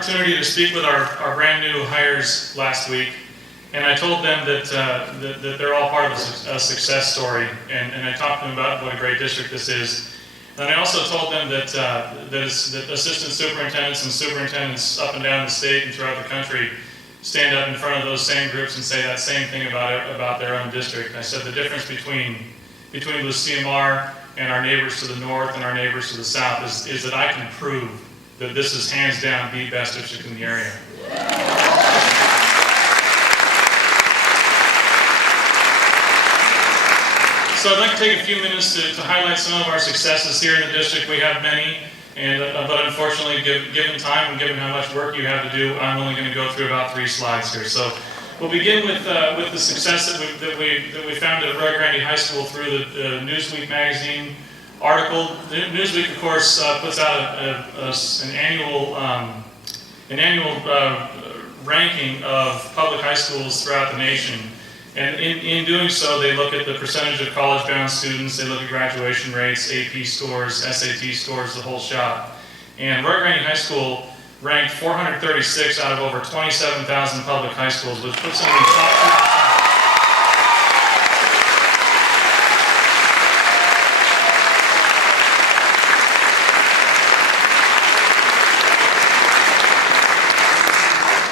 opportunity to speak with our brand new hires last week, and I told them that they're all part of a success story, and I talked to them about what a great district this is. And I also told them that assistant superintendents and superintendents up and down the state and throughout the country stand up in front of those same groups and say that same thing about their own district. I said the difference between Lucia-Mar and our neighbors to the north and our neighbors to the south is that I can prove that this is hands down the best district in the area. So I'd like to take a few minutes to highlight some of our successes here in the district. We have many, but unfortunately, given time and given how much work you have to do, I'm only going to go through about 3 slides here. So we'll begin with the success that we found at Rio Grande High School through the Newsweek magazine article. Newsweek, of course, puts out an annual ranking of public high schools throughout the nation. And in doing so, they look at the percentage of college-bound students, they look at graduation rates, AP scores, SAT scores, the whole shop. And Rio Grande High School ranked 436 out of over 27,000 public high schools, which puts them in the top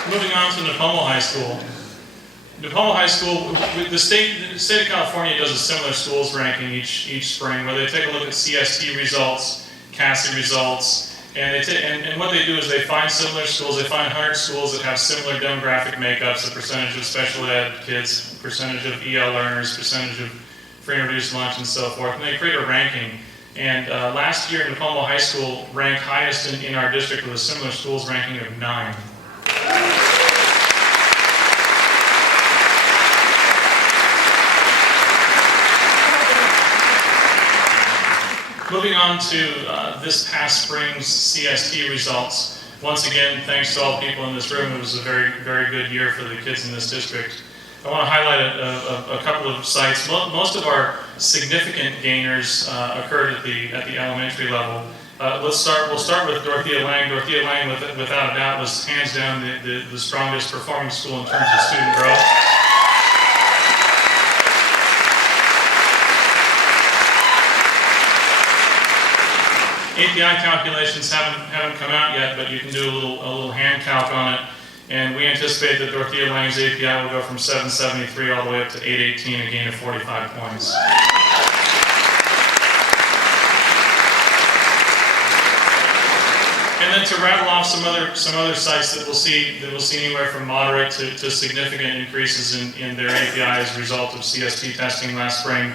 2%. Moving on to Nipomo High School. Nipomo High School, the state of California does a similar schools ranking each spring, where they take a look at CST results, CASI results, and what they do is they find similar schools. They find 100 schools that have similar demographic makeups, the percentage of special ed kids, percentage of EL learners, percentage of free and reduced lunch, and so forth. And they create a ranking. And last year, Nipomo High School ranked highest in our district with a similar schools ranking of 9. Moving on to this past spring's CST results. Once again, thanks to all people in this room, it was a very, very good year for the kids in this district. I want to highlight a couple of sites. Most of our significant gainers occurred at the elementary level. We'll start with Dorothea Lange. Dorothea Lange, without a doubt, was hands down the strongest performing school in terms of student growth. API calculations haven't come out yet, but you can do a little hand calc on it. And we anticipate that Dorothea Lange's API will go from 773 all the way up to 818, a gain of 45 points. And then to rattle off some other sites that we'll see anywhere from moderate to significant increases in their API as a result of CST testing last spring.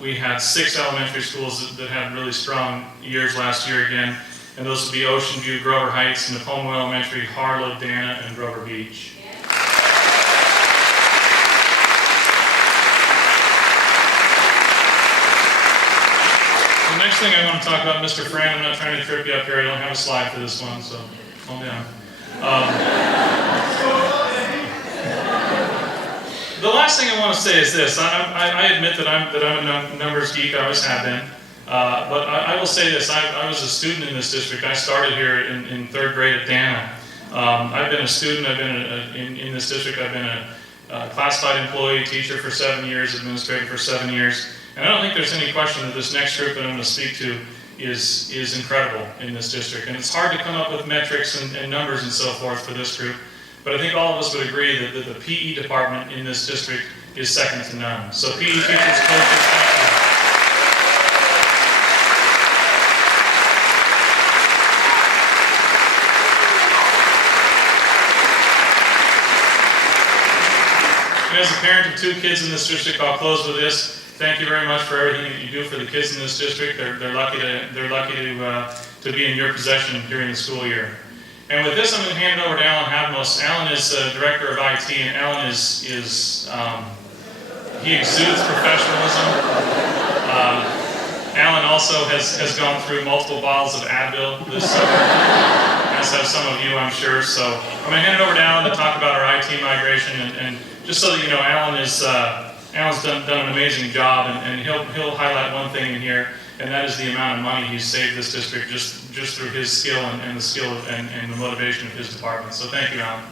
We had 6 elementary schools that had really strong years last year again, and those would be Ocean View, Grover Heights, Nipomo Elementary, Harlow, Dana, and Grover Beach. The next thing I want to talk about, Mr. Fran, I'm not trying to trip you up here, I don't have a slide for this one, so calm down. The last thing I want to say is this. I admit that I'm a numbers geek. I always have been. But I will say this. I was a student in this district. I started here in 3rd grade at Dana. I've been a student. I've been in this district. I've been a classified employee, teacher for 7 years, administrator for 7 years. And I don't think there's any question that this next group that I'm going to speak to is incredible in this district. And it's hard to come up with metrics and numbers and so forth for this group. But I think all of us would agree that the PE department in this district is second to none. So PE teachers, coaches, thank you. And as a parent of 2 kids in this district, I'll close with this. Thank you very much for everything that you do for the kids in this district. They're lucky to be in your possession during the school year. And with this, I'm going to hand it over to Alan Havmos. Alan is Director of IT, and Alan he exudes professionalism. Alan also has gone through multiple bottles of Advil this summer, as have some of you, I'm sure. So I'm going to hand it over to Alan to talk about our IT migration, and just so that you know, Alan's done an amazing job, and he'll highlight one thing in here. and that is the amount of money he's saved this district just through his skill and the skill and the motivation of his department. So thank you, Alan.